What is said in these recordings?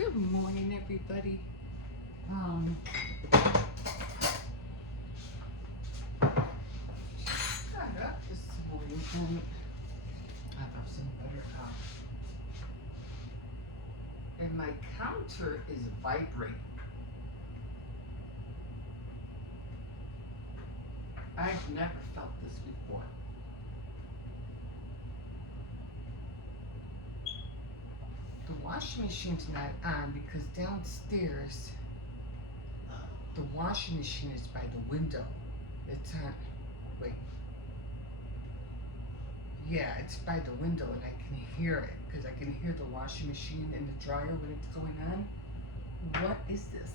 Good morning, everybody. Got up this morning and I have some butter out. And my counter is vibrating. I've never felt this before. The washing machine's not on because downstairs the washing machine is by the window. It's on. Wait. Yeah, it's by the window and I can hear it because I can hear the washing machine and the dryer when it's going on. What is this?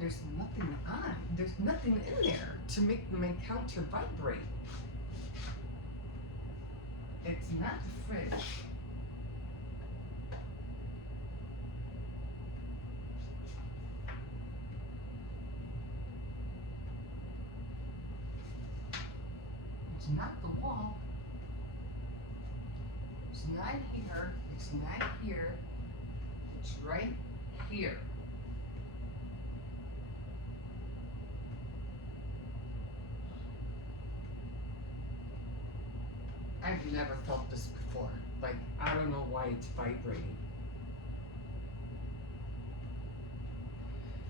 There's nothing on. There's nothing in there to make my counter vibrate. It's not the fridge. It's not the wall. It's not here. It's not here. It's right here. I've never felt this before. Like, I don't know why it's vibrating.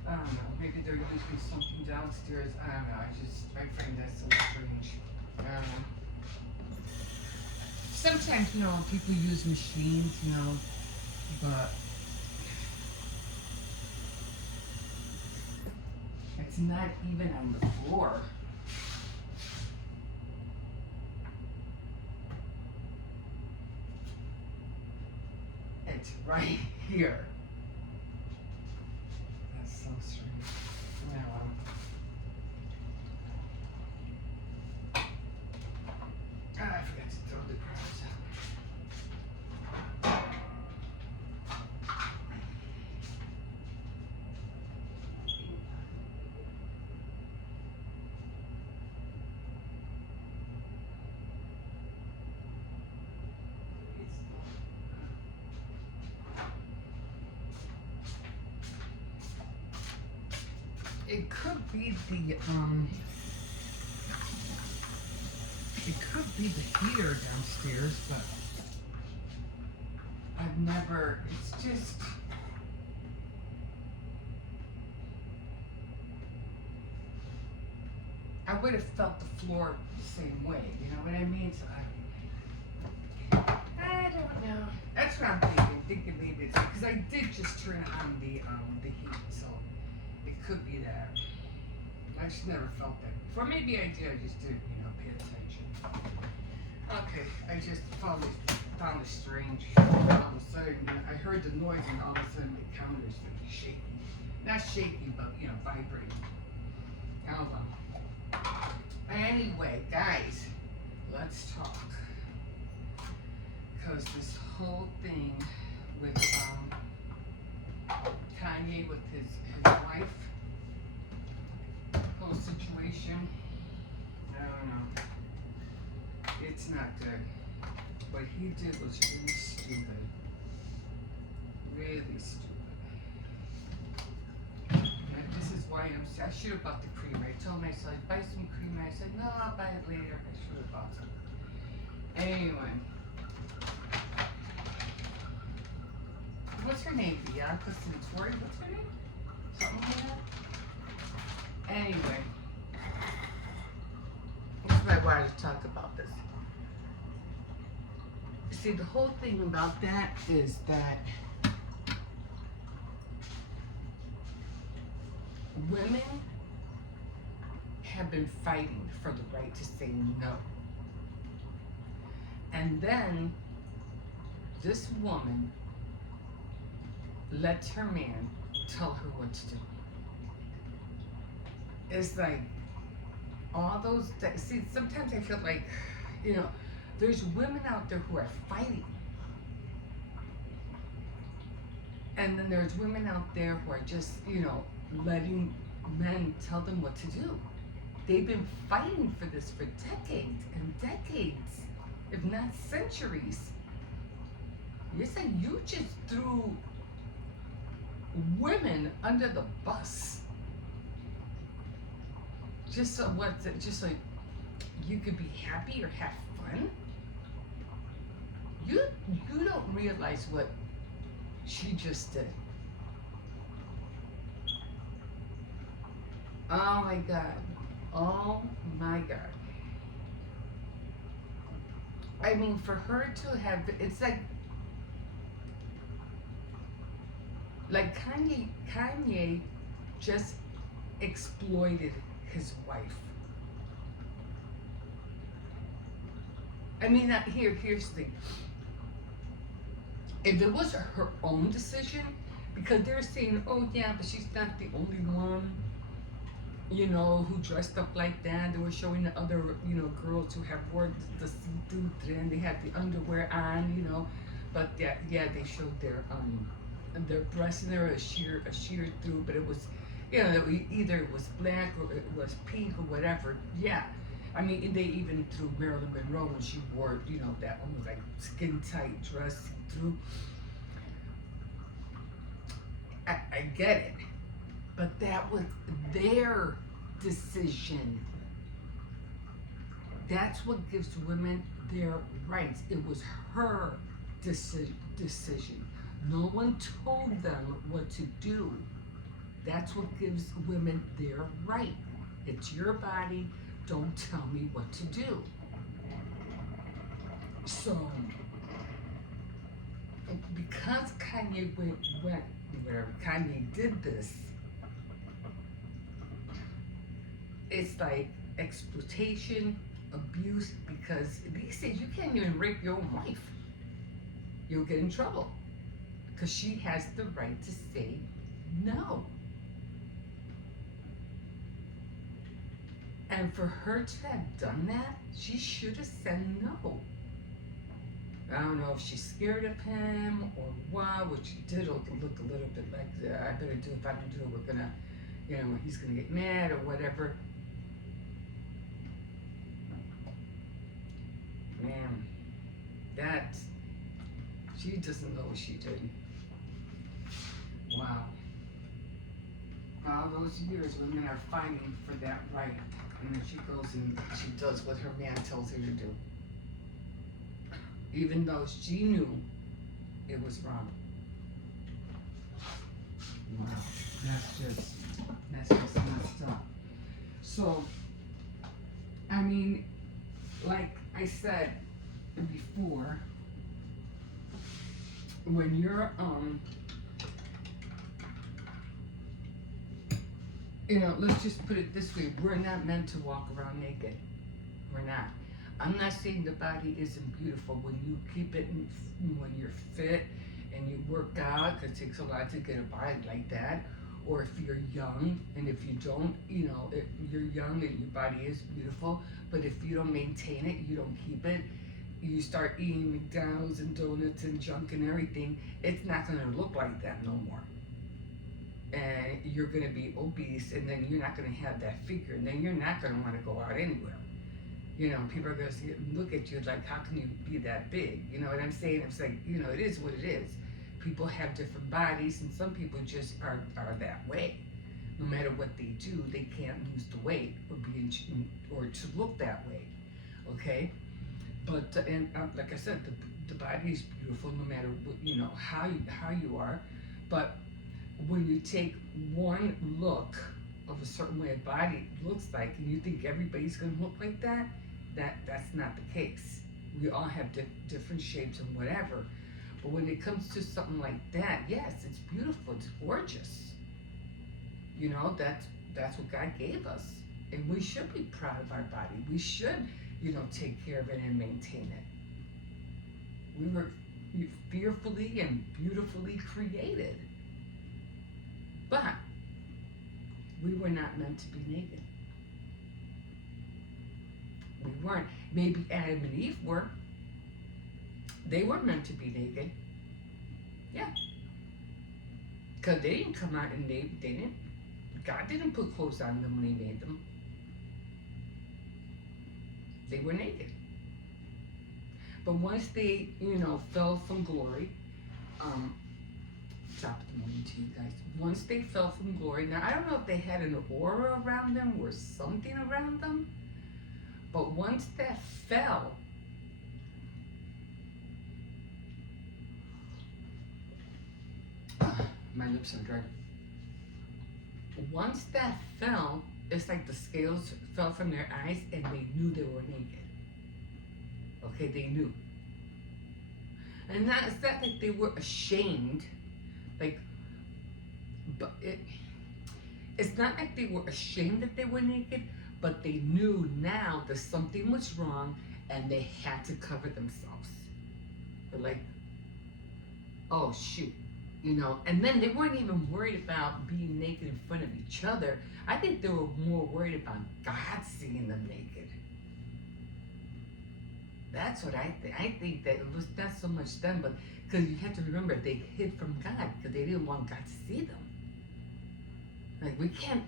I don't know. Maybe there used to be something downstairs. I don't know. I find that so strange. I don't know. Sometimes, people use machines, but it's not even on the floor. It's right here. That's so strange. Now, I forgot to throw the garbage out. It could be the heater downstairs, but I've never, it's just, I would have felt the floor the same way, you know what I mean? So I don't know. That's what I'm thinking maybe it's, because I did just turn on the heat, so it could be that. I just never felt that before. Maybe I did, I just didn't, pay attention. Okay, I just found it strange. All of a sudden, I heard the noise and all of a sudden the counter's like shaking. Not shaking, but, vibrating. I don't know. Anyway, guys, let's talk. Because this whole thing with Kanye with his wife, whole situation, I don't know. It's not good. What he did was really stupid. Really stupid. And this is why I should have bought the creamer. I told myself, buy some creamer. I said, no, I'll buy it later. I should have bought some. Anyway. What's her name? Bianca Centauri? What's her name? Something like that? Anyway. That's why I wanted to talk about this. See, the whole thing about that is that women have been fighting for the right to say no. And then this woman lets her man tell her what to do. It's like, all those. See, sometimes I feel like, you know, there's women out there who are fighting, and then there's women out there who are just, letting men tell them what to do. They've been fighting for this for decades and decades, if not centuries. You're saying you just threw women under the bus. Just so what? Just so you could be happy or have fun? You don't realize what she just did. Oh my God. Oh my God. I mean, for her to have, it's like Kanye just exploited his wife. I mean, here's the thing. If it was her own decision, because they're saying, oh yeah, but she's not the only one, who dressed up like that. They were showing the other, girls who have worn the see-through and they had the underwear on, but yeah, they showed their breasts and they were a sheer through, but it was, either it was black or it was pink or whatever. Yeah, I mean, they even threw Marilyn Monroe when she wore, that almost like skin tight dress through. I get it, but that was their decision. That's what gives women their rights. It was her decision. No one told them what to do. That's what gives women their right. It's your body. Don't tell me what to do. So, because Kanye went where Kanye did this, it's like exploitation, abuse, because these days you can't even rape your own wife. You'll get in trouble because she has the right to say no. And for her to have done that, she should have said no. I don't know if she's scared of him or what, which she did look a little bit like, I better do, if I don't do it, we're gonna, he's gonna get mad or whatever. Man, she doesn't know what she did. Wow. All those years women are fighting for that right. And then she goes and she does what her man tells her to do. Even though she knew it was wrong. Wow. That's just messed up. So, I mean, like I said before, when you're let's just put it this way, we're not meant to walk around naked. We're not. I'm not saying the body isn't beautiful when you keep it, when you're fit and you work out, because it takes a lot to get a body like that. Or if you're young, and if you don't, if you're young and your body is beautiful, but if you don't maintain it, you don't keep it, you start eating McDonald's and donuts and junk and everything, it's not going to look like that no more. And you're going to be obese, and then you're not going to have that figure, and then you're not going to want to go out anywhere. People are going to look at you like, how can you be that big? You know what I'm saying? It's like, it is what it is. People have different bodies, and some people just are that way. No matter what they do, they can't lose the weight or to look that way. Okay? But like I said, the body is beautiful no matter what, how you are. But when you take one look of a certain way a body looks like, and you think everybody's going to look like that's not the case. We all have different shapes and whatever. But when it comes to something like that, yes, it's beautiful, it's gorgeous. That's what God gave us. And we should be proud of our body. We should, take care of it and maintain it. We were fearfully and beautifully created. But we were not meant to be naked. We weren't. Maybe Adam and Eve were. They were meant to be naked. Yeah. Because they didn't come out and they didn't. God didn't put clothes on them when He made them. They were naked. But once they, fell from glory, top of the morning to you guys. Once they fell from glory, now I don't know if they had an aura around them or something around them, but once that fell, my lips are dry. Once that fell, it's like the scales fell from their eyes and they knew they were naked. Okay, they knew. And it's not like they were ashamed, but it's not like they were ashamed that they were naked, but they knew now that something was wrong and they had to cover themselves. They're like, oh shoot, and then they weren't even worried about being naked in front of each other. I think they were more worried about God seeing them naked. That's what I think. I think that it was not so much them, but because you have to remember, they hid from God because they didn't want God to see them. Like, we can't,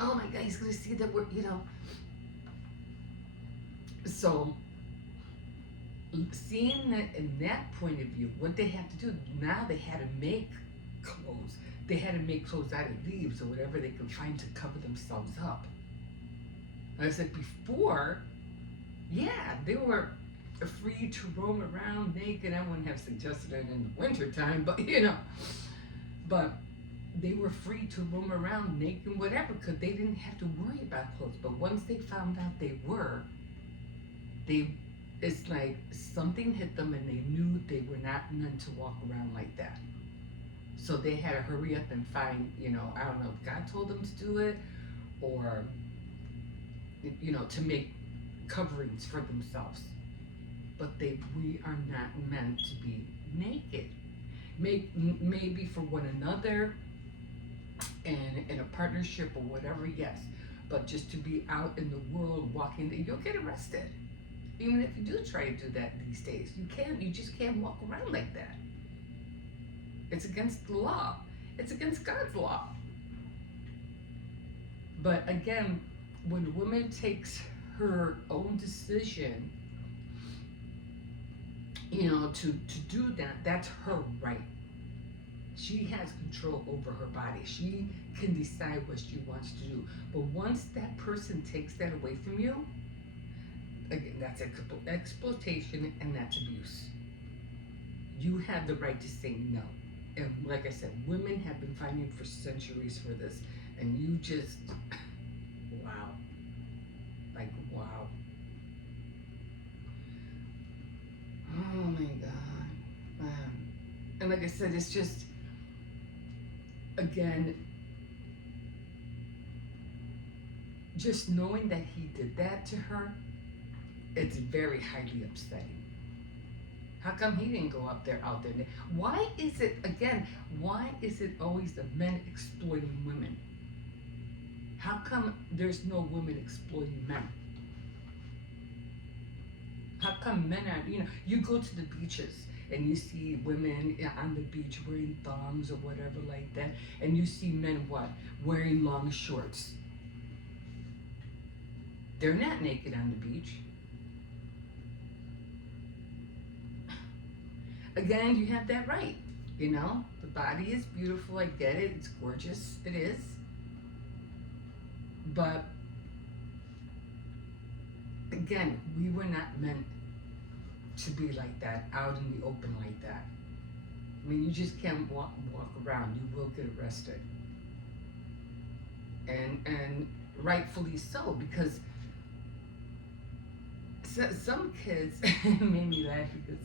oh my God, He's going to see that we're, So, seeing that in that point of view, what they have to do, now they had to make clothes. They had to make clothes out of leaves or whatever they could find to cover themselves up. Like I said before, yeah, they were free to roam around naked. I wouldn't have suggested it in the winter time, but but they were free to roam around naked, whatever, because they didn't have to worry about clothes. But once they found out they were, it's like something hit them and they knew they were not meant to walk around like that. So they had to hurry up and find, I don't know if God told them to do it or, to make coverings for themselves. But we are not meant to be naked. Maybe for one another and in a partnership or whatever, yes. But just to be out in the world walking, you'll get arrested. Even if you do try to do that these days, you just can't walk around like that. It's against the law. It's against God's law. But again, when a woman takes her own decision, to do that, that's her right. She has control over her body. She can decide what she wants to do. But once that person takes that away from you, again, that's exploitation and that's abuse. You have the right to say no. And like I said, women have been fighting for centuries for this. And you just, wow. Like, wow. Oh my God. And like I said, it's just, again, just knowing that He did that to her, it's very highly upsetting. How come He didn't go out there? Why is it always the men exploiting women? How come there's no women exploiting men? How come men are, you go to the beaches and you see women on the beach wearing thongs or whatever like that, and you see men what? Wearing long shorts. They're not naked on the beach. Again, you have that right. The body is beautiful. I get it. It's gorgeous. It is. But again, we were not meant to be like that, out in the open like that. I mean, you just can't walk around. You will get arrested. And rightfully so, because some kids made me laugh because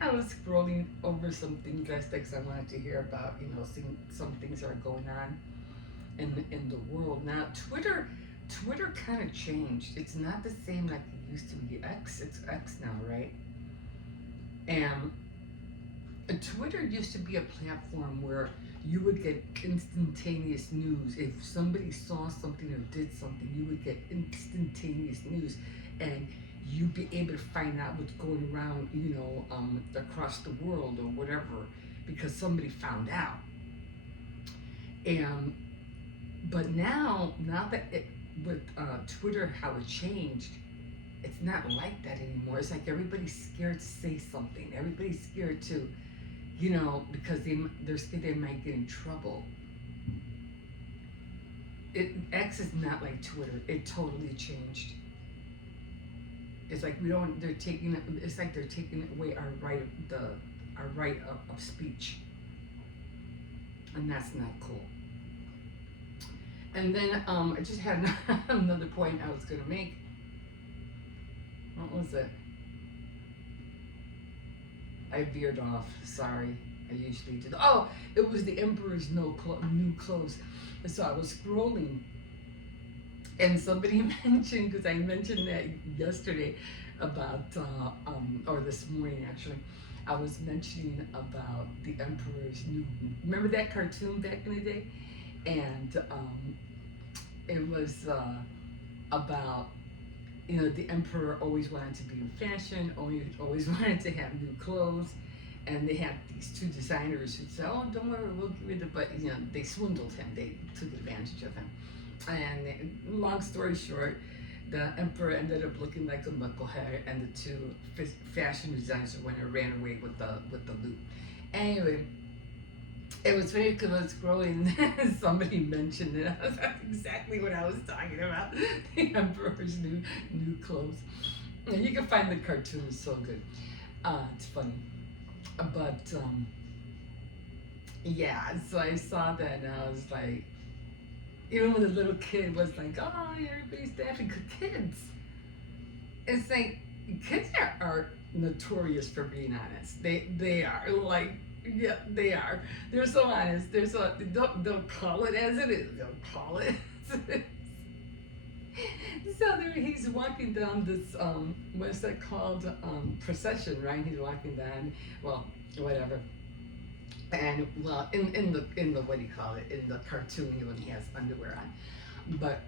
I was scrolling over some things last night because I wanted to hear about, seeing some things that are going on in the world. Now, Twitter kind of changed. It's not the same like it used to be. It's X now, right? And Twitter used to be a platform where you would get instantaneous news. If somebody saw something or did something, you would get instantaneous news, and you'd be able to find out what's going around, across the world or whatever, because somebody found out. And but now that with Twitter, how it changed, it's not like that anymore. It's like everybody's scared to say something. Everybody's scared to, because they're scared they might get in trouble. X is not like Twitter. It totally changed. It's like they're taking it. It's like they're taking away our right of speech, and that's not cool. And then I just had another point I was gonna make. What was it? I veered off. Sorry. I usually do. Oh, it was the Emperor's new clothes. So I was scrolling, and somebody mentioned, because I mentioned that yesterday about, or this morning actually, I was mentioning about the Emperor's new. Remember that cartoon back in the day? And it was about, the emperor always wanted to be in fashion, always wanted to have new clothes, and they had these two designers who said, "Oh, don't worry, we'll give you the," but they swindled him, they took advantage of him, and long story short, the emperor ended up looking like a knucklehead, and the two fashion designers went and ran away with the loot. Anyway. It was funny because I was scrolling and somebody mentioned it. That's exactly what I was talking about. The Emperor's new clothes. And you can find the cartoon, it's so good. It's funny. But yeah, so I saw that and I was like, even when the little kid was like, "Oh, everybody's laughing," because kids, it's like, kids are notorious for being honest. They are like. Yeah, they are. They're so honest. They'll call it as it is. They'll call it as it is. So he's walking down this what's that called, procession, right? He's walking down, well, whatever. And well, in the what do you call it? In the cartoon, when he has underwear on, but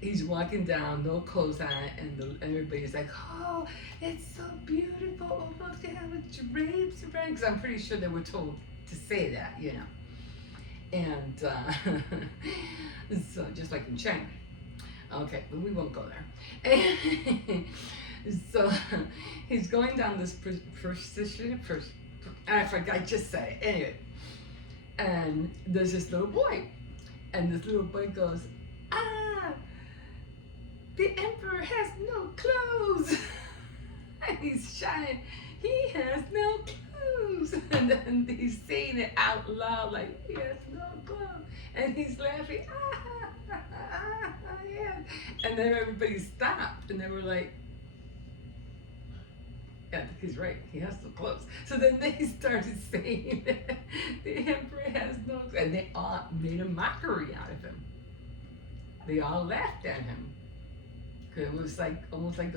he's walking down, no clothes on, and everybody's like, "Oh, it's so beautiful! Oh, look, they have drapes around." Because I'm pretty sure they were told to say that, And so, just like in China. Okay, but we won't go there. So he's going down this procession. I forgot. I just said it anyway. And there's this little boy, and this little boy goes, "Ah, the emperor has no clothes." And he's shouting, "He has no clothes." And then he's saying it out loud like, "He has no clothes." And he's laughing, yeah. And then everybody stopped and they were like, "Yeah, he's right. He has no clothes." So then they started saying that the emperor has no clothes. And they all made a mockery out of him. They all laughed at him. It was like almost like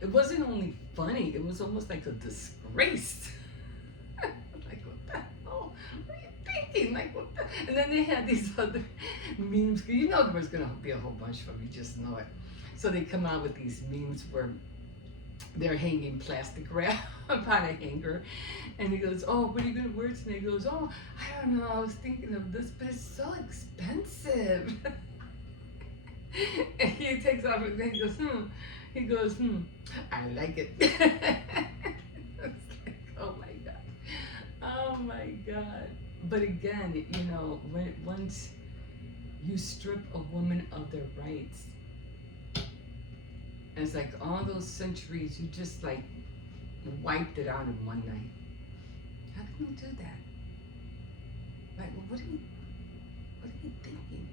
it wasn't only funny, it was almost like a disgrace. Like, what the hell? What are you thinking? Like, what the? And then they had these other memes. There was going to be a whole bunch of them, you just know it. So they come out with these memes where they're hanging plastic wrap upon a hanger. And he goes, "Oh, what are you going to wear today?" He goes, "Oh, I don't know, I was thinking of this, but it's so expensive." And he takes off his thing. He goes, He goes, "I like it." It's like, oh my God. Oh my God. But again, once you strip a woman of their rights, and it's like all those centuries, you just like wiped it out in one night. How can you do that? Like, what are you thinking?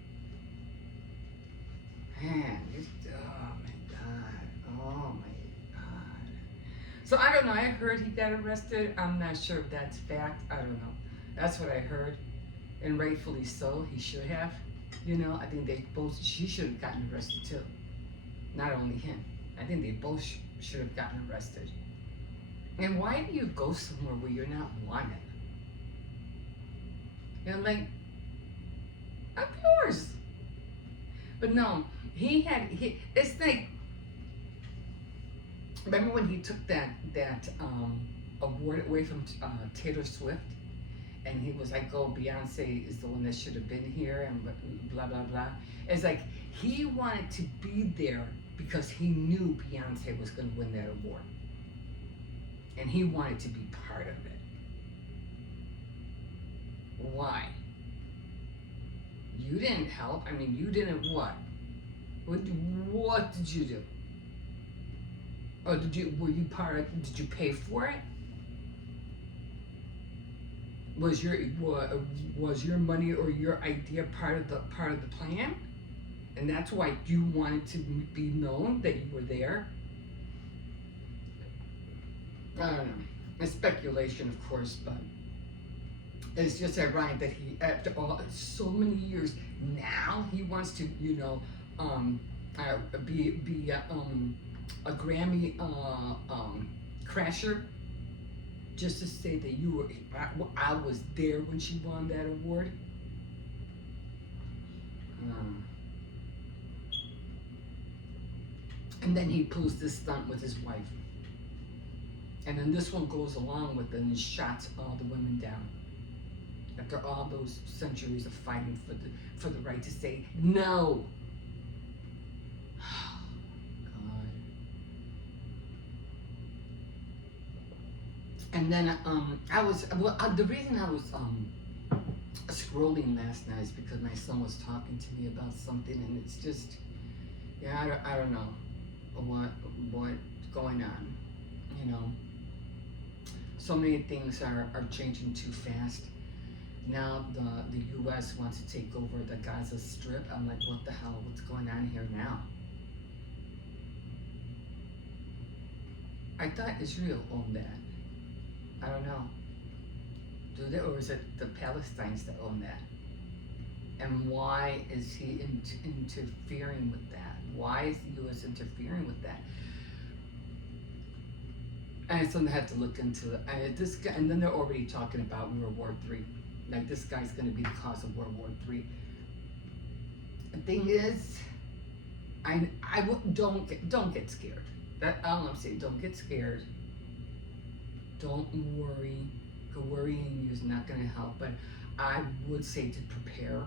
Man, oh my God. Oh my God. So I don't know. I heard he got arrested. I'm not sure if that's fact. I don't know. That's what I heard. And rightfully so. He should have. I think she should have gotten arrested too. Not only him. I think they both should have gotten arrested. And why do you go somewhere where you're not wanted? And I'm like, of yours. But no, it's like, remember when he took that award away from Taylor Swift, and he was like, "Oh, Beyonce is the one that should have been here," and blah blah blah. It's like he wanted to be there because he knew Beyonce was going to win that award, and he wanted to be part of it. Why? You didn't help. I mean, you didn't what? What did you do? Or were you part of? Did you pay for it? Was your money or your idea part of the plan? And that's why you wanted to be known that you were there. I don't know. It's speculation, of course, but it's just ironic that he, after all so many years, now he wants to, be a Grammy crasher, just to say that I was there when she won that award. And then he pulls this stunt with his wife. And then this one goes along with it and shots all the women down. After all those centuries of fighting for the right to say no. God. And then the reason I was scrolling last night is because my son was talking to me about something, and it's just, yeah, I don't know what's going on, So many things are changing too fast. Now the U.S. wants to take over the Gaza Strip. I'm like, what the hell? What's going on here now? I thought Israel owned that. I don't know. Do they, or is it the Palestinians that own that? And why is he interfering with that? Why is the U.S. interfering with that? And it's something I have to look into. This guy, and then they're already talking about World War III. Like, this guy's going to be the cause of World War III. The thing is, don't get scared. That's all I'm saying. Don't get scared. Don't worry. Worrying you is not going to help. But I would say to prepare.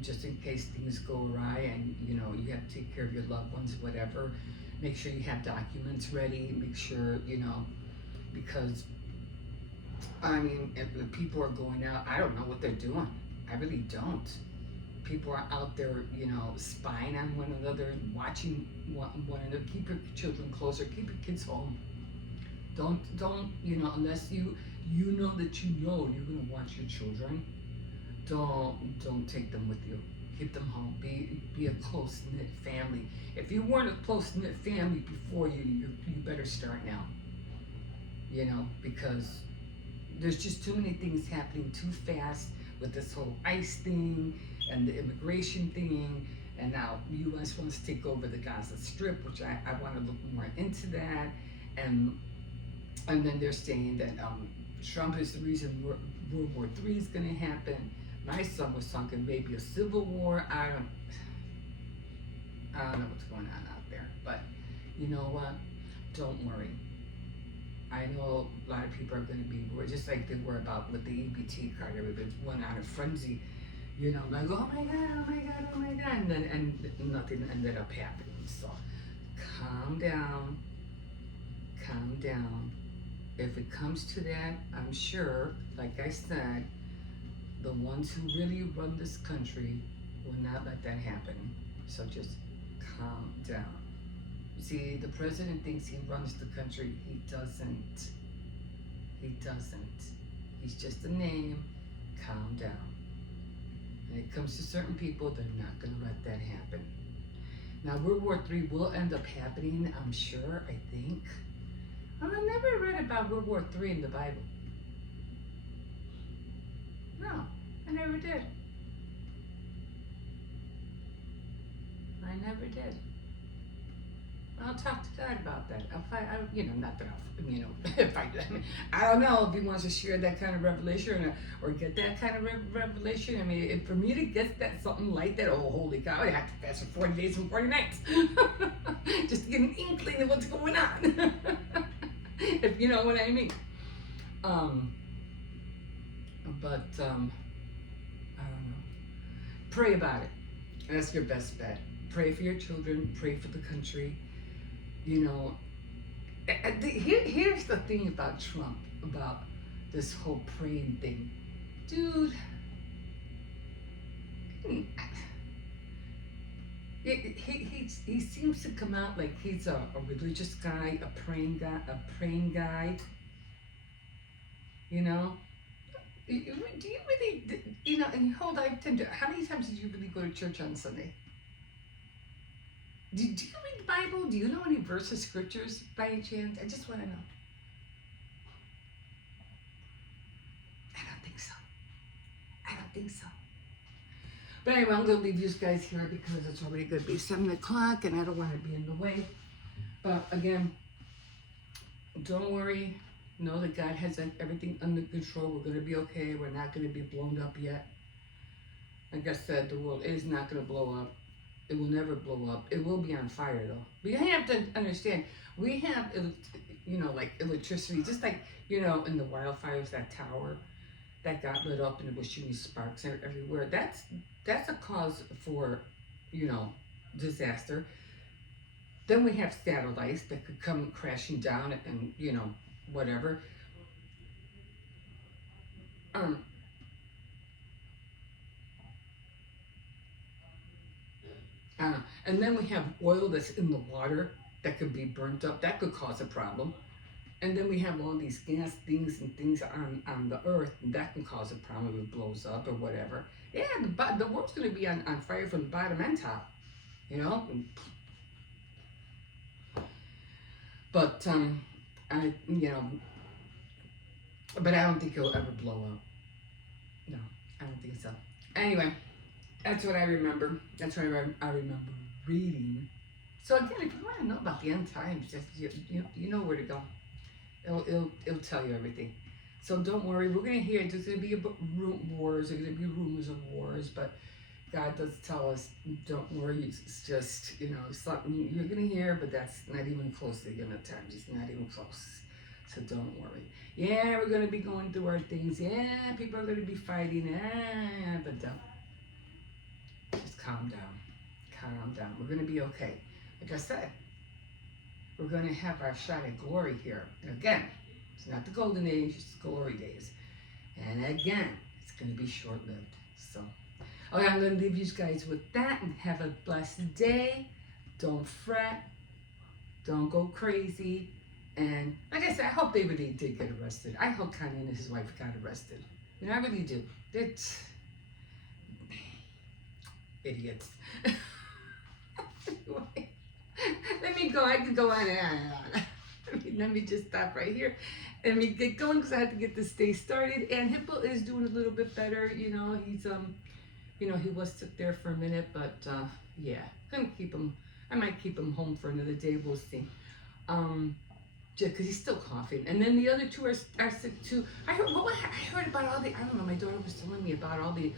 Just in case things go awry and you have to take care of your loved ones, whatever. Make sure you have documents ready. Make sure because I mean, if people are going out, I don't know what they're doing. I really don't. People are out there, spying on one another, watching one another. Keep your children closer. Keep your kids home. Don't, unless you know that you're going to watch your children. Don't take them with you. Keep them home. Be a close knit family. If you weren't a close knit family before, you better start now. Because there's just too many things happening too fast with this whole ICE thing and the immigration thing, and now the U.S. wants to take over the Gaza Strip, which I want to look more into that, and then they're saying that Trump is the reason World War III is going to happen. My son was talking maybe a civil war. I don't know what's going on out there, but you know what? Don't worry. I know a lot of people are going to be worried, just like they were about with the EBT card. Everybody went out of frenzy, like, oh my God, oh my God, oh my God, and nothing ended up happening. So calm down. If it comes to that, I'm sure, like I said, the ones who really run this country will not let that happen. So just calm down. You see, the president thinks he runs the country. He doesn't. He's just a name. Calm down. When it comes to certain people, they're not going to let that happen. Now, World War III will end up happening, I'm sure, I think. I never read about World War III in the Bible. No, I never did. I'll talk to God about that. Not that if I don't know if he wants to share that kind of revelation or get that kind of revelation. I mean, for me to get that something like that, oh, holy cow, I have to fast for 40 days and 40 nights. Just to get an inkling of what's going on. If you know what I mean. But I don't know. Pray about it. That's your best bet. Pray for your children. Pray for the country. Here's the thing about Trump, about this whole praying thing. Dude, he seems to come out like he's a religious guy, a praying guy. Do you really, and hold on, how many times did you really go to church on Sunday? Do you read the Bible? Do you know any verses, scriptures, by any chance? I just want to know. I don't think so. But anyway, I'm going to leave you guys here because it's already going to be 7 o'clock and I don't want to be in the way. But again, don't worry. Know that God has everything under control. We're going to be okay. We're not going to be blown up yet. Like I said, the world is not going to blow up. It will never blow up. It will be on fire though. But you have to understand, we have, like electricity, just like, in the wildfires, that tower that got lit up and it was shooting sparks everywhere. That's a cause for, disaster. Then we have satellites that could come crashing down and, whatever. And then we have oil that's in the water that could be burnt up. That could cause a problem. And then we have all these gas things and things on the earth, and that can cause a problem if it blows up or whatever. Yeah, the world's going to be on fire from the bottom and top, But, but I don't think it'll ever blow up. No, I don't think so. Anyway, that's what I remember. That's what I remember reading. So again, if you want to know about the end times, just you know where to go. It'll tell you everything. So don't worry. We're gonna hear. There's gonna be wars. There's gonna be rumors of wars, but God does tell us, don't worry. It's just something you're gonna hear, but that's not even close to the end of times. It's not even close. So don't worry. Yeah, we're gonna be going through our things. Yeah, people are gonna be fighting. But don't. Just calm down. Calm down. We're going to be okay. Like I said, we're going to have our shot at glory here. And again, it's not the golden age, it's glory days. And again, it's going to be short-lived. So, okay, I'm going to leave you guys with that and have a blessed day. Don't fret. Don't go crazy. And like I said, I hope they really did get arrested. I hope Kanye and his wife got arrested. I really do. It's idiots. Anyway, let me go. I could go on and on. Let me just stop right here. Let me get going because I have to get this day started. And Hippo is doing a little bit better. He's he was sick there for a minute, but yeah, gonna keep him. I might keep him home for another day. We'll see. Just because he's still coughing. And then the other two are sick too. I heard about all the. I don't know. My daughter was telling me about all the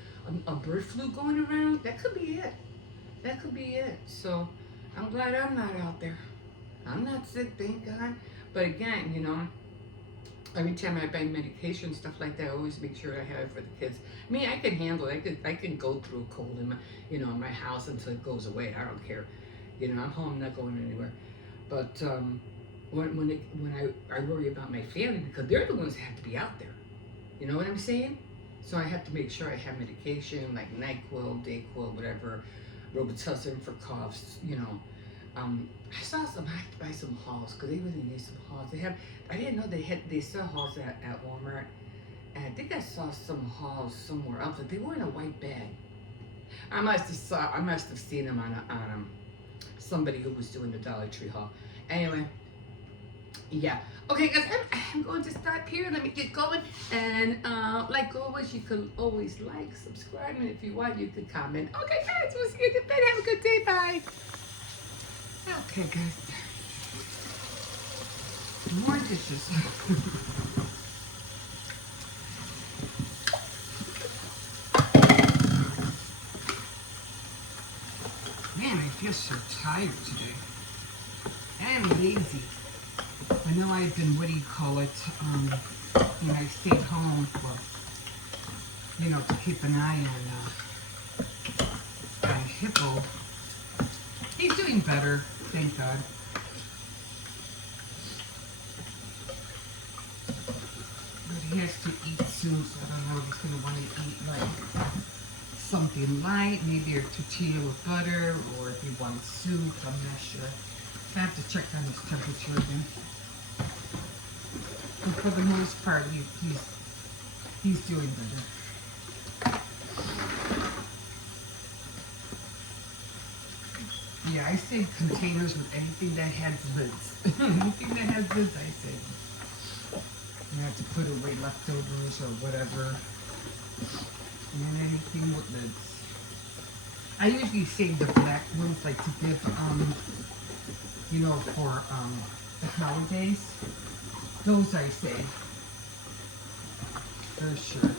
a bird flu going around. That could be it. That could be it. So I'm glad I'm not out there. I'm not sick, thank God. But again, every time I buy medication, stuff like that, I always make sure I have it for the kids. I mean, I can handle it. I can go through a cold in my, in my house until it goes away. I don't care. I'm home, not going anywhere. But when I worry about my family, because they're the ones that have to be out there. You know what I'm saying? So I have to make sure I have medication like NyQuil, Dayquil, whatever, Robitussin for coughs. I saw some. I have to buy some Halls because they really need some Halls. I didn't know they sell Halls at Walmart, and I think I saw some Halls somewhere else. But they were in a white bag. I must have seen them on somebody who was doing the Dollar Tree haul. Anyway, yeah. Okay, guys, I'm going to stop here. Let me get going. And like always, you can always like, subscribe, and if you want, you can comment. Okay, guys, we'll see you in the bed. Have a good day. Bye. Okay, guys. dishes. Man, I feel so tired today. And lazy. I know I've been, what do you call it, when I stayed home, well, you know, to keep an eye on Hippo. He's doing better, thank God. But he has to eat soon, so I don't know if he's going to want to eat like something light, maybe a tortilla with butter, or if he wants soup, I'm not sure. I have to check on his temperature again. But for the most part, he's doing better. Yeah, I save containers with anything that has lids. Anything that has lids, I save. You have to put away leftovers or whatever. And anything with lids. I usually save the black ones, like to give, you know, for the holidays. Those I save. For sure.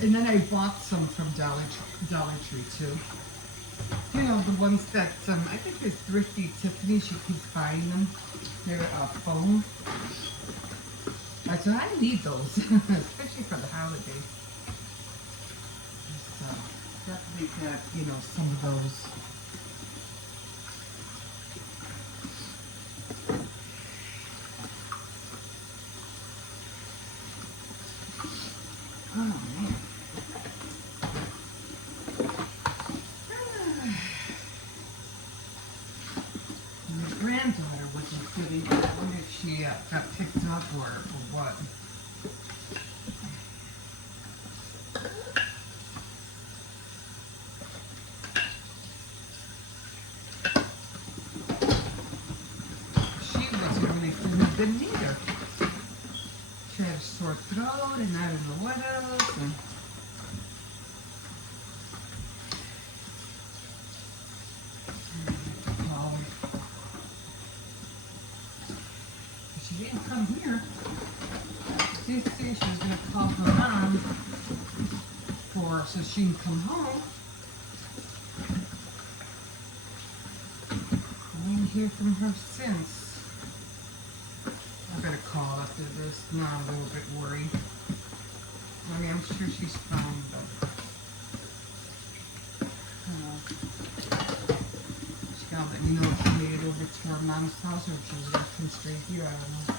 And then I bought some from Dollar Tree too. You know, the ones that, I think it's Thrifty Tiffany, she keeps buying them. They're foam. I said, I need those, especially for the holidays. So, definitely got, you know, some of those. Oh, man. My granddaughter wasn't sitting. I wonder if she got picked up or what. She wasn't really feeling good neither. She had a sore throat and I don't know what else. And she didn't come here. She said she was going to call her mom so she can come home. I didn't hear from her since. I better call after this. Now I'm a little bit worried. I mean, I'm sure she's fine, but she's gonna let me know if she made it over to her mom's house or if she's gonna come straight here. I don't know.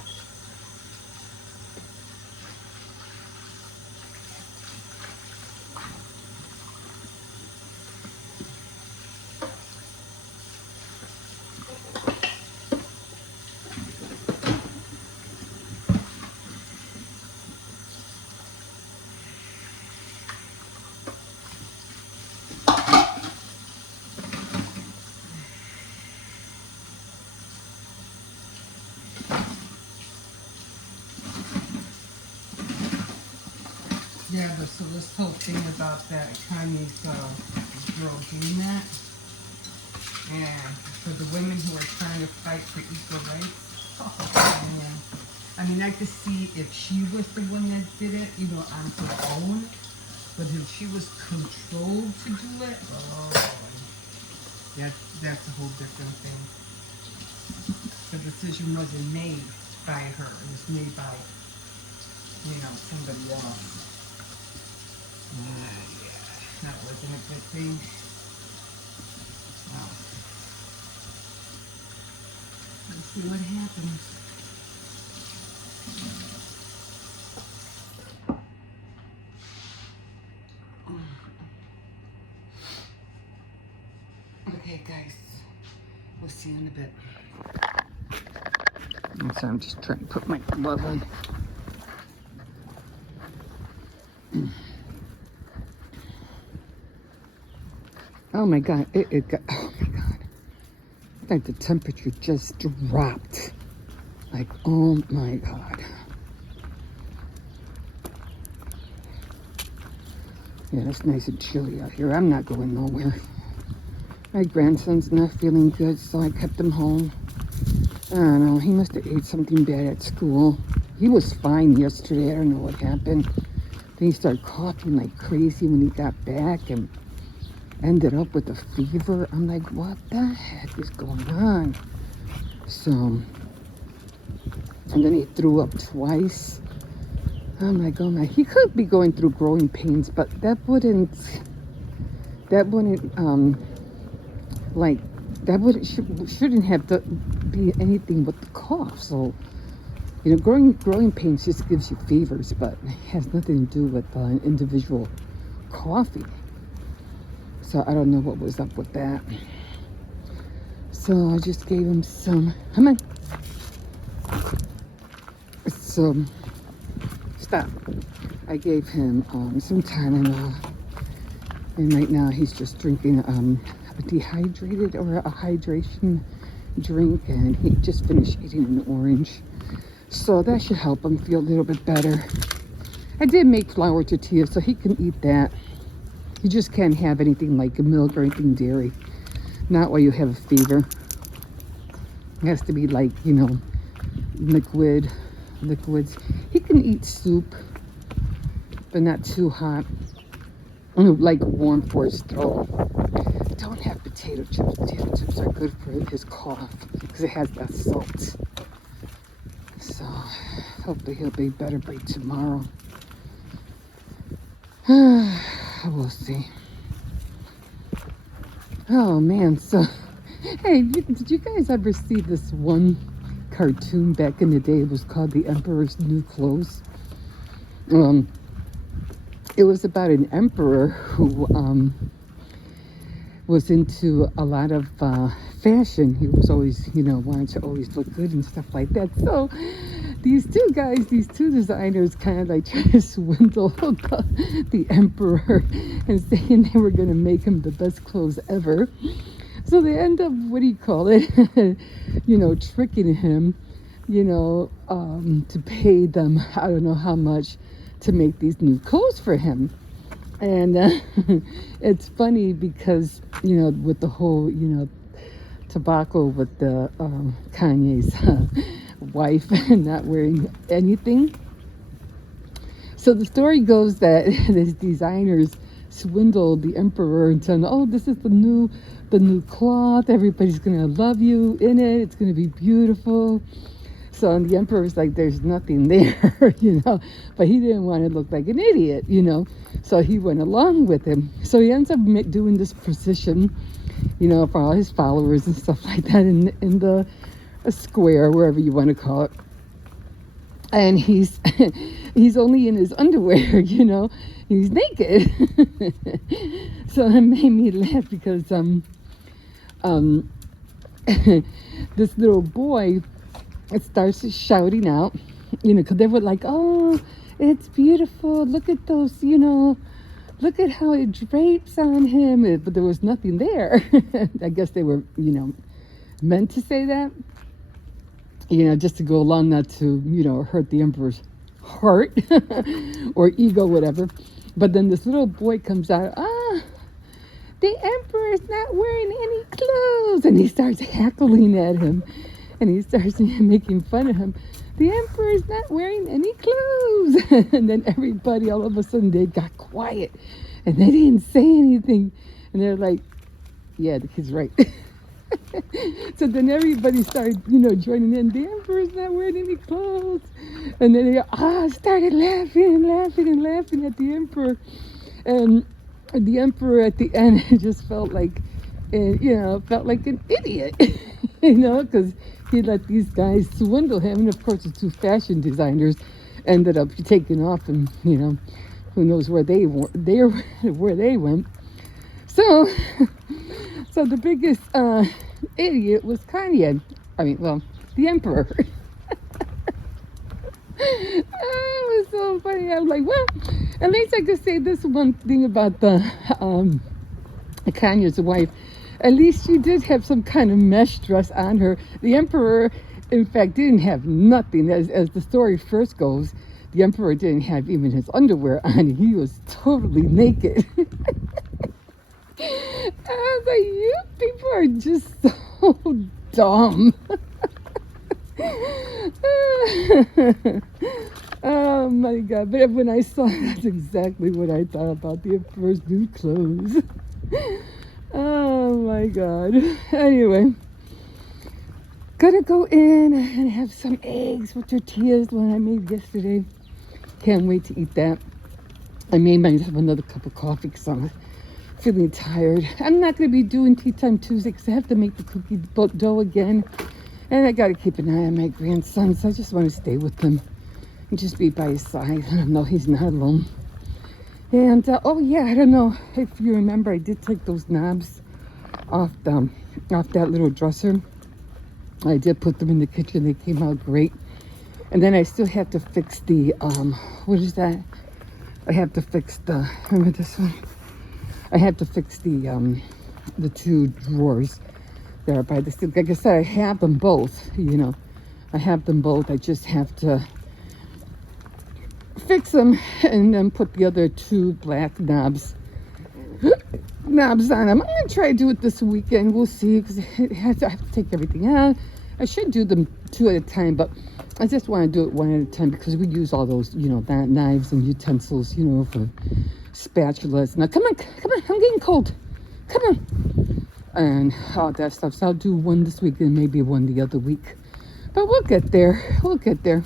Yeah, but so this whole thing about that Chinese girl doing that, and for the women who are trying to fight for equal rights, oh man. I mean, I could see if she was the one that did it, you know, on her own, but if she was controlled to do it, oh, that's a whole different thing. The decision wasn't made by her, it was made by, you know, somebody else. Yeah, that wasn't a good thing. Well, let's see what happens. Okay, guys, we'll see you in a bit. So I'm just trying to put my glove on. Oh my God, it got, oh my God. Like the temperature just dropped. Like, oh my God. Yeah, it's nice and chilly out here. I'm not going nowhere. My grandson's not feeling good, so I kept him home. I don't know. He must have ate something bad at school. He was fine yesterday. I don't know what happened. Then he started coughing like crazy when he got back and ended up with a fever. I'm like, what the heck is going on? So, and then he threw up twice. I'm like, oh my, he could be going through growing pains, but that wouldn't, like, shouldn't have to be anything but the cough. So, growing pains just gives you fevers, but it has nothing to do with individual coughing. So I don't know what was up with that. So I just gave him some, come on. So, stop. I gave him some Tylenol. And right now he's just drinking a dehydrated or a hydration drink. And he just finished eating an orange. So that should help him feel a little bit better. I did make flour tortillas, so he can eat that. You just can't have anything like milk or anything dairy. Not while you have a fever. It has to be like, liquids. He can eat soup, but not too hot. Like warm for his throat. Don't have potato chips. Potato chips are good for his cough because it has that salt. So hopefully he'll be better by tomorrow. We'll see. Oh man, so hey, did you guys ever see this one cartoon back in the day? It was called The Emperor's New Clothes. It was about an emperor who was into a lot of fashion. He was always, wanted to always look good and stuff like that. So these two designers kind of like try to swindle the emperor and saying they were going to make him the best clothes ever. So they end up, tricking him, to pay them, I don't know how much, to make these new clothes for him. And it's funny because, with the whole, tobacco with the Kanye's wife not wearing anything. So the story goes that these designers swindled the emperor and said, oh, this is the new cloth. Everybody's going to love you in it. It's going to be beautiful. So and the emperor's like, there's nothing there, but he didn't want to look like an idiot, so he went along with him. So he ends up doing this procession, for all his followers and stuff like that in the square, wherever you want to call it. And he's only in his underwear, he's naked. So it made me laugh because this little boy, it starts shouting out, because they were like, oh, it's beautiful. Look at those, look at how it drapes on him. But there was nothing there. I guess they were, meant to say that, just to go along, not to, hurt the emperor's heart or ego, whatever. But then this little boy comes out, the emperor is not wearing any clothes. And he starts heckling at him. And he starts making fun of him. The emperor is not wearing any clothes. And then everybody, all of a sudden, they got quiet. And they didn't say anything. And they're like, yeah, the kid's right. So then everybody started, joining in. The emperor's not wearing any clothes. And then they started laughing at the emperor. And the emperor at the end just felt like, an idiot, because he let these guys swindle him. And of course, the two fashion designers ended up taking off, and who knows where they went. So the biggest idiot was Kanye. The emperor. It was so funny. I was like, well, at least I could say this one thing about the Kanye's wife. At least she did have some kind of mesh dress on her. The emperor, in fact, didn't have nothing. As the story first goes, the emperor didn't have even his underwear on. He was totally naked. I was like, you people are just so dumb. Oh my God. But when I saw it, that's exactly what I thought about the emperor's new clothes. Oh my God. Anyway, gonna go in and have some eggs with tortillas, one I made yesterday. Can't wait to eat that. I made myself another cup of coffee because I'm feeling tired. I'm not going to be doing Tea Time Tuesday because I have to make the cookie dough again. And I got to keep an eye on my grandson, so I just want to stay with him and just be by his side. I don't know, he's not alone. And, oh yeah, I don't know if you remember, I did take those knobs off that little dresser. I did put them in the kitchen. They came out great. And then I still have to fix the, what is that? I have to fix the, remember this one? I have to fix the two drawers there by the sink. Like I said, I have them both, you know. I have them both. I just have to fix them and then put the other two black knobs on them. I'm going to try to do it this weekend. We'll see, because I have to take everything out. I should do them two at a time, but I just want to do it one at a time because we use all those, you know, that knives and utensils, you know, for spatulas. Now, come on, I'm getting cold. Come on. And all that stuff. So I'll do one this week and maybe one the other week. But we'll get there. We'll get there.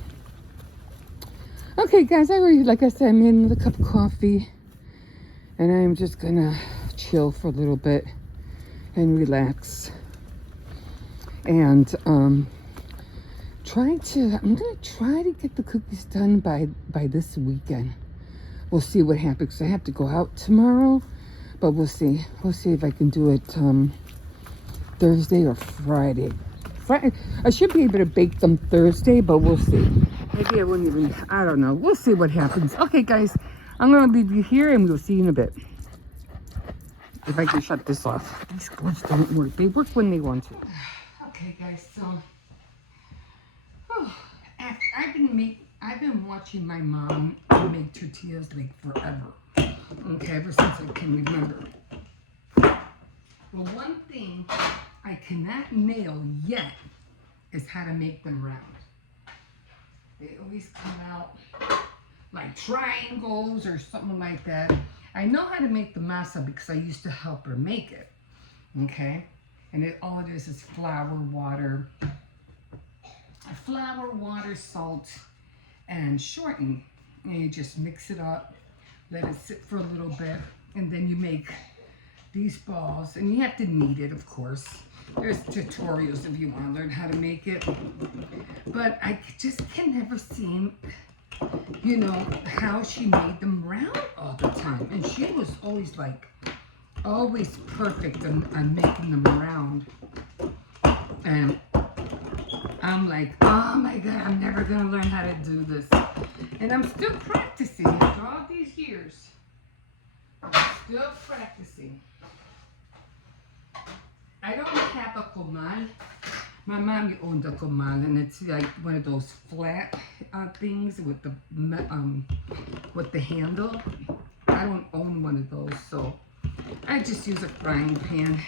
Okay, guys, like I said, I made another cup of coffee. And I'm just going to chill for a little bit and relax. And I'm going to try to get the cookies done by this weekend. We'll see what happens. I have to go out tomorrow, but we'll see. We'll see if I can do it Thursday or Friday. I should be able to bake them Thursday, but we'll see. Maybe I wouldn't even, I don't know. We'll see what happens. Okay, guys, I'm going to leave you here and we'll see you in a bit. If I can shut this off. These gloves don't work. They work when they want to. Okay, guys, so I've been watching my mom make tortillas like forever. Okay, ever since I can remember. Well, one thing I cannot nail yet is how to make them round. They always come out like triangles or something like that. I know how to make the masa because I used to help her make it. Okay? And all it is flour, water, salt, and shortening. And you just mix it up, let it sit for a little bit, and then you make these balls. And you have to knead it, of course. There's tutorials if you want to learn how to make it. But I just can never seem, you know, how she made them round all the time. And she was always perfect on making them round. And I'm like, oh my God, I'm never going to learn how to do this. And I'm still practicing after all these years. I'm still practicing. I don't have a comal. My mom owned a comal, and it's like one of those flat things with the handle. I don't own one of those, so I just use a frying pan.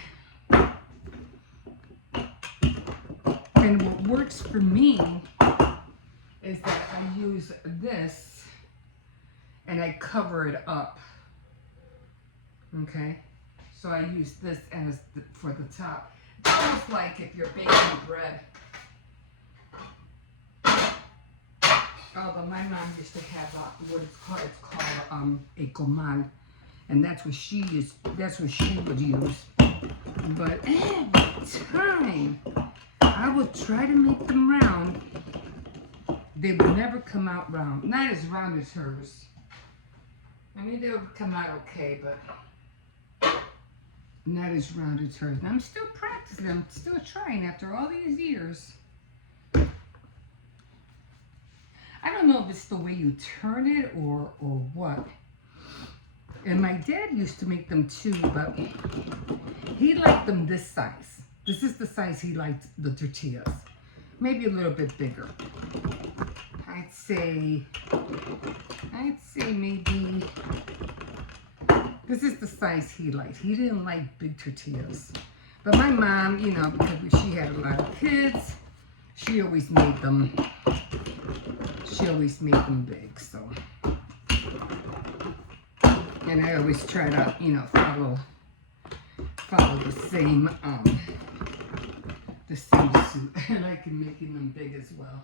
And what works for me is that I use this and I cover it up. Okay? So I use this for the top. It's almost like if you're baking bread. Although my mom used to have it's called a comal. And that's what she would use. But every time I would try to make them round, they would never come out round. Not as round as hers. I mean, they would come out okay, but not as round as hers. And I'm still practicing. I'm still trying after all these years. I don't know if it's the way you turn it or what. And my dad used to make them too, but he liked them this size. This is the size he liked the tortillas. Maybe a little bit bigger. I'd say maybe, this is the size he liked. He didn't like big tortillas. But my mom, you know, because she had a lot of kids, she always made them big, so. And I always try to, you know, follow the same suit. I like making them big as well.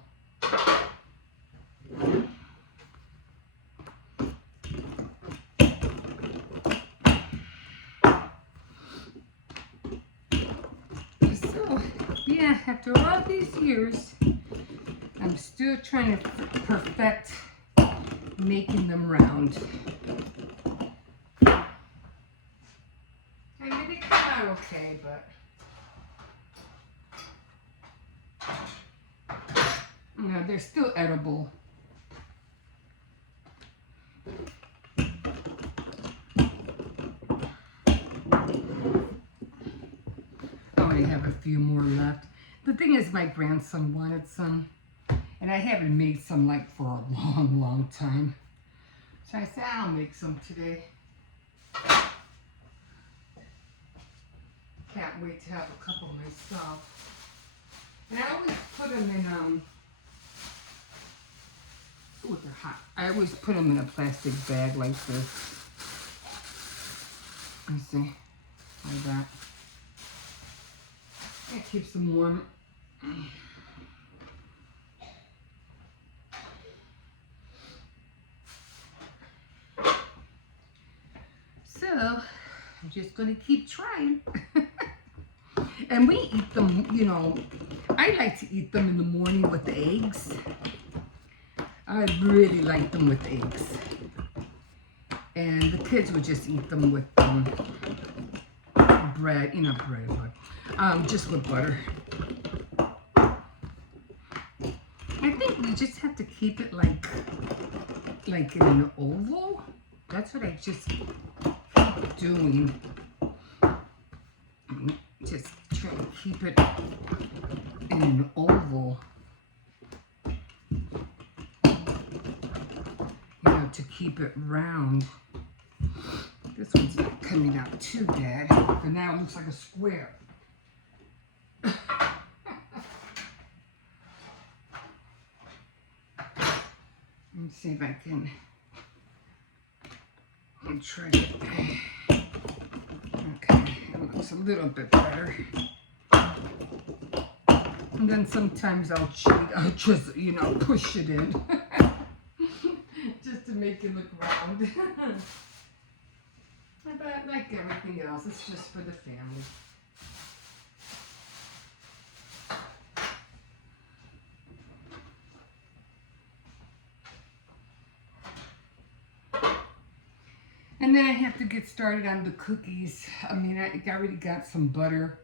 So, yeah, after all these years, I'm still trying to perfect making them round. I mean, they come out okay, but you know, they're still edible. I only have a few more left. The thing is, my grandson wanted some, and I haven't made some like for a long, long time. So I said, I'll make some today. Can't wait to have a couple myself. And I always put them in, ooh, they're hot. I always put them in a plastic bag like this. Let me see, like that. It keeps them warm. So, I'm just gonna keep trying. And we eat them, you know, I like to eat them in the morning with eggs. I really like them with eggs. And the kids would just eat them with bread, you know, bread, but just with butter. I think we just have to keep it like in an oval. That's what I just keep doing. Just try to keep it in an oval. You know, to keep it round. This one's not coming out too bad, but now it looks like a square. Let me see if I can. I'll try it. Okay, it looks a little bit better. And then sometimes I'll cheat. I'll just, you know, push it in. Just to make it look round. But like everything else, it's just for the family. And then I have to get started on the cookies. I mean, I already got some butter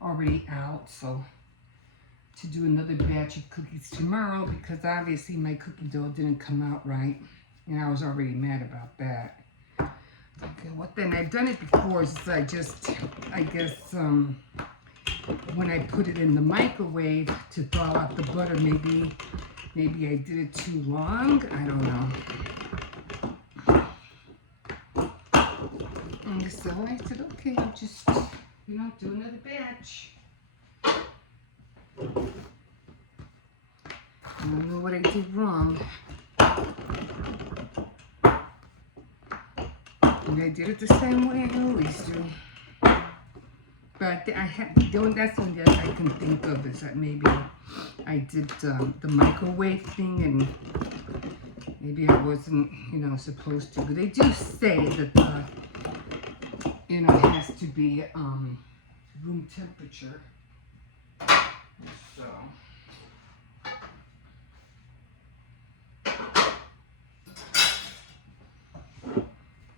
already out, so to do another batch of cookies tomorrow, because obviously my cookie dough didn't come out right, and I was already mad about that. Okay, what then? I've done it before. It's I guess when I put it in the microwave to thaw out the butter, maybe I did it too long. I don't know. And so I said, okay, I'll just, you know, do another batch. I don't know what I did wrong. And I did it the same way I always do. But that's the only that I can think of is that maybe I did the microwave thing and maybe I wasn't, you know, supposed to. But they do say that you know, it has to be room temperature. So.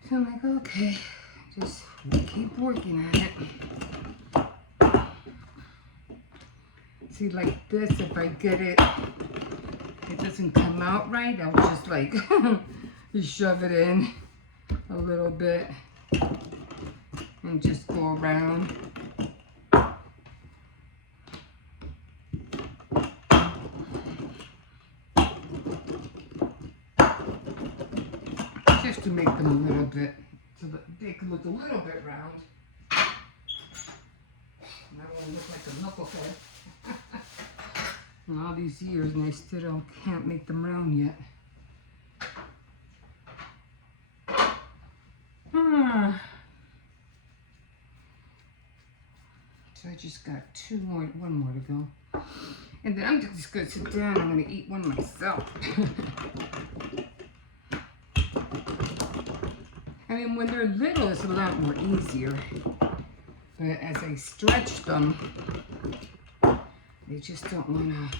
So I'm like, okay, just keep working on it. See, like this, if I get it, it doesn't come out right, I'll just like shove it in a little bit and just go around. managed to make them a little bit so that they could look a little bit round. I don't want to look like a knucklehead. In all these years, and I still can't make them round yet. So I just got one more to go. And then I'm just gonna sit down, I'm gonna eat one myself. I mean, when they're little, it's a lot more easier. But as I stretch them, they just don't wanna,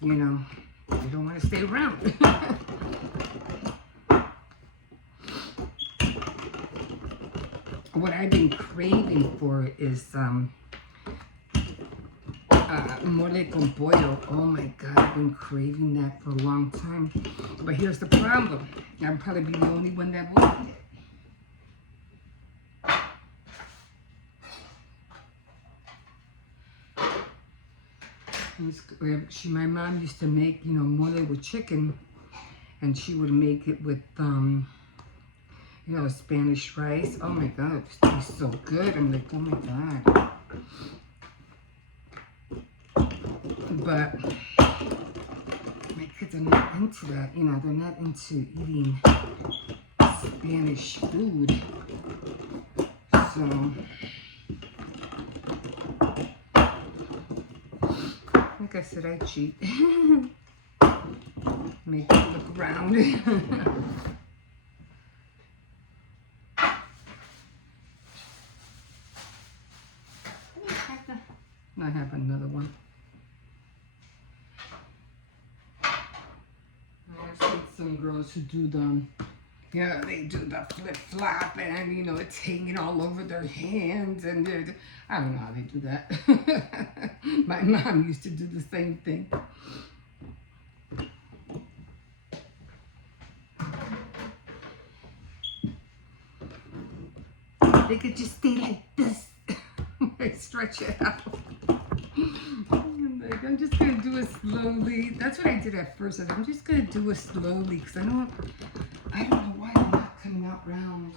you know, they don't wanna stay around. What I've been craving for is mole con pollo. Oh my God, I've been craving that for a long time. But here's the problem. I'll probably be the only one that will eat it. My mom used to make, you know, mole with chicken, and she would make it with, you know, Spanish rice. Oh my God, it tastes so good. I'm like, oh my God. But my kids are not into that. You know, they're not into eating Spanish food. So, like I said, I cheat. Make it look round. I have another one. I've seen some girls who do the, yeah, they do the flip-flop, and you know, it's hanging all over their hands, and I don't know how they do that. My mom used to do the same thing. They could just stay like this. I stretch it out. I'm just gonna do it slowly. That's what I did at first. I'm just gonna do it slowly because I don't know why they're not coming out round.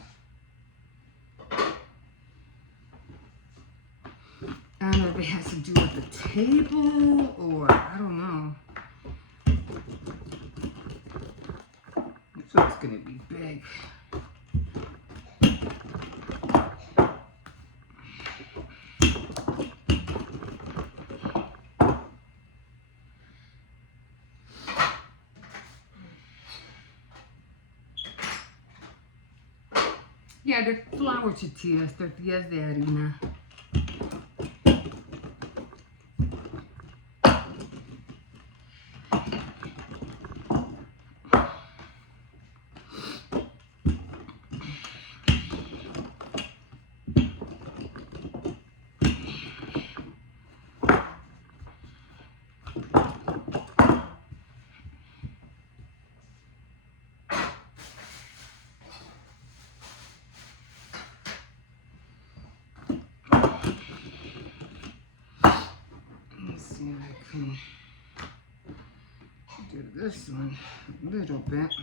I don't know if it has to do with the table or I don't know. So it's gonna be big. Yeah, they're flour tortillas de harina. Do this one a little bit.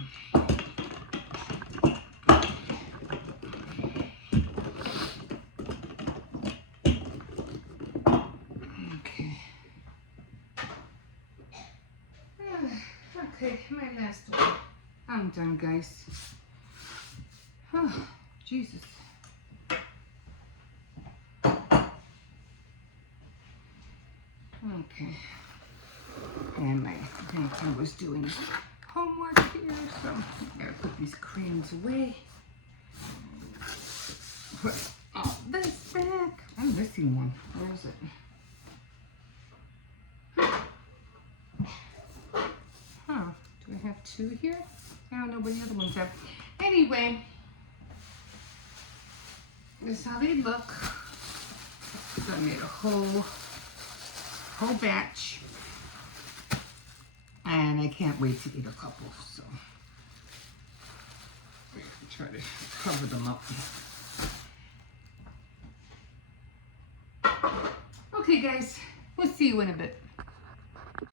Okay. Okay, my last one. I'm done, guys. Oh, Jesus. Okay. And my grandpa was doing homework here, so I gotta put these creams away. Put all this back. I'm missing one. Where is it? Huh. Do I have two here? I don't know where the other ones are. Anyway, this is how they look. So I made a whole batch. And I can't wait to eat a couple, so I'm gonna try to cover them up. Okay, guys, we'll see you in a bit.